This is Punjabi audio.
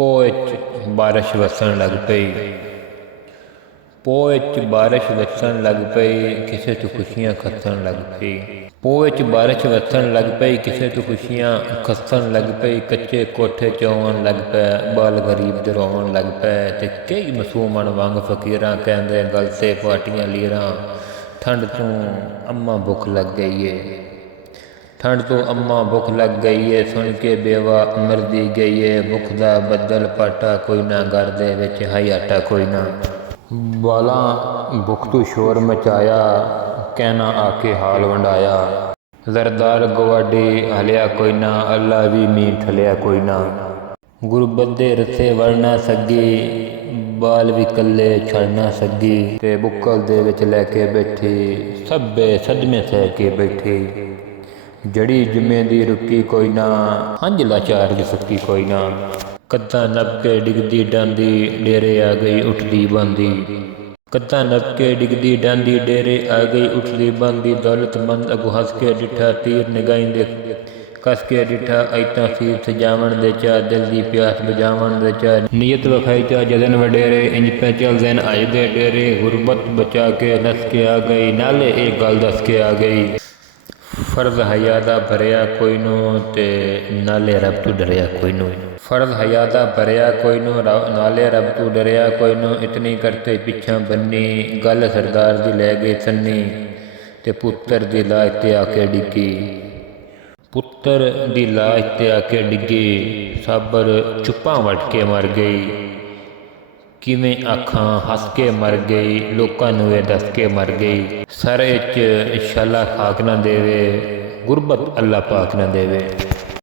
ਪੋਹ 'ਚ ਬਾਰਿਸ਼ ਵਸਣ ਲੱਗ ਪਈ। ਪੋਹ 'ਚ ਬਾਰਿਸ਼ ਵਸਣ ਲੱਗ ਪਈ, ਕਿਸੇ ਤੋਂ ਖੁਸ਼ੀਆਂ ਖੱਸਣ ਲੱਗ ਪਈ। ਪੋਹ 'ਚ ਬਾਰਿਸ਼ ਵਸਣ ਲੱਗ ਪਈ, ਕਿਸੇ ਤੋਂ ਖੁਸ਼ੀਆਂ ਖੱਸਣ ਲੱਗ ਪਈ। ਕੱਚੇ ਕੋਠੇ 'ਚ ਆਉਣ ਲੱਗ ਪਿਆ, ਬਾਲ ਗਰੀਬ ਦੇ ਰੋਣ ਲੱਗ ਪਏ। ਤੇ ਕਈ ਮਾਸੂਮਾਂ ਵਾਂਗ ਫਕੀਰਾਂ ਕਹਿੰਦੇ ਗਲ 'ਤੇ ਪਾਟੀਆਂ ਲੀਰਾਂ। ਠੰਡ ਤੋਂ ਅੰਮਾ ਭੁੱਖ ਲੱਗ ਗਈ ਏ, ਠੰਡ ਤੋਂ ਅੰਮਾ ਭੁੱਖ ਲੱਗ ਗਈ ਏ। ਸੁਣ ਕੇ ਬੇਵਾ ਮਰਦੀ ਗਈ ਏ। ਭੁੱਖ ਦਾ ਬੱਦਲ ਪਾਟਾ ਕੋਈ ਨਾ, ਘਰ ਦੇ ਵਿੱਚ ਹਾਈ ਆਟਾ ਕੋਈ ਨਾ। ਬਾਲਾਂ ਭੁੱਖ ਤੋਂ ਸ਼ੋਰ ਮਚਾਇਆ, ਕਹਿਣਾ ਆ ਕੇ ਹਾਲ ਵੰਡਾਇਆ। ਜ਼ਰਦਾਰ ਗਵਾਡੀ ਹਲਿਆ ਕੋਈ ਨਾ, ਅੱਲਾ ਵੀ ਮੀਂਹ ਠਲਿਆ ਕੋਈ ਨਾ। ਗੁਰਬਤ ਦੇ ਰਸੇ ਵੜ ਨਾ ਸਕੀ, ਬਾਲ ਵੀ ਕੱਲੇ ਛੱਡ ਨਾ ਸਕੀ। ਤੇ ਬੁੱਕਲ ਦੇ ਵਿੱਚ ਲੈ ਕੇ ਬੈਠੀ, ਸਭੇ ਸਦਮੇ ਸਹਿ ਕੇ ਬੈਠੀ। ਜੜੀ ਜੁਮੇ ਦੀ ਰੁਕੀ ਕੋਈ ਨਾ, ਹੰਝ ਲਾਚਾਰ ਦੀ ਸੁੱਕੀ ਕੋਈ ਨਾ। ਕੱਦਾਂ ਨੱਪ ਕੇ ਡਿੱਗਦੀ ਡਾਂਦੀ, ਡੇਰੇ ਆ ਗਈ ਉੱਠਦੀ ਬਾਂਦੀ। ਕੱਦਾਂ ਨੱਪ ਕੇ ਡਿੱਗਦੀ ਡਾਂਦੀ, ਡੇਰੇ ਆ ਗਈ ਉੱਠਦੀ ਬਾਂਦੀ। ਦੌਲਤਮੰਦ ਅਗੋਂ ਹੱਸ ਕੇ ਡਿੱਠਾ, ਤੀਰ ਨਿਗਾਹੀਂਦੇ ਕੱਸ ਕੇ ਡਿੱਠਾ। ਐਤਾਂ ਸੀਰ ਸਜਾਵਣ ਦੇ ਚਾਅ, ਦਿਲ ਦੀ ਪਿਆਸ ਬੁਝਾਵਣ ਦੇ ਚਾਅ। ਨੀਅਤ ਵਿਖਾਈ ਚਾਅ ਜਦਨ ਵਡੇਰੇ, ਇੰਜ ਪੈ ਚੱਲਦੇ ਨ ਅੱਜ ਦੇ ਡੇਰੇ। ਗੁਰਬਤ ਬਚਾ ਕੇ ਨੱਸ ਕੇ ਆ ਗਈ, ਨਾਲੇ ਇਹ ਗੱਲ ਦੱਸ ਕੇ ਆ ਗਈ। ਫਰਜ਼ ਹਯਾ ਦਾ ਭਰਿਆ ਕੋਈ ਨੂੰ, ਤੇ ਨਾਲੇ ਰੱਬ ਤੋਂ ਡਰਿਆ ਕੋਈ ਨੂੰ। ਫਰਜ਼ ਹਯਾ ਦਾ ਭਰਿਆ ਕੋਈ ਨੂੰ, ਨਾਲੇ ਰੱਬ ਤੋਂ ਡਰਿਆ ਕੋਈ ਨੂੰ। ਇਤਨੀ ਕਰਤੇ ਪਿੱਛਾਂ ਬੰਨੀ, ਗੱਲ ਸਰਦਾਰ ਦੀ ਲੈ ਗਈ ਸੰਨੀ। ਤੇ ਪੁੱਤਰ ਦੀ ਲਾਸ਼ ਤੇ ਆ ਕੇ ਡਿੱਗੀ, ਪੁੱਤਰ ਦੀ ਲਾਸ਼ ਤੇ ਆ ਕੇ ਡਿੱਗੀ। ਸਾਬਰ ਚੁੱਪਾਂ ਵੱਟ ਕੇ ਮਰ ਗਈ, ਕਿਵੇਂ ਆਖਾਂ ਹੱਸ ਕੇ ਮਰ ਗਈ। ਲੋਕਾਂ ਨੂੰ ਇਹ ਦੱਸ ਕੇ ਮਰ ਗਈ। ਸਰ 'ਚ ਛਾਲਾ ਖਾਕ ਨਾ ਦੇਵੇ, ਗੁਰਬਤ ਅੱਲਾ ਪਾਕ ਨਾ ਦੇਵੇ।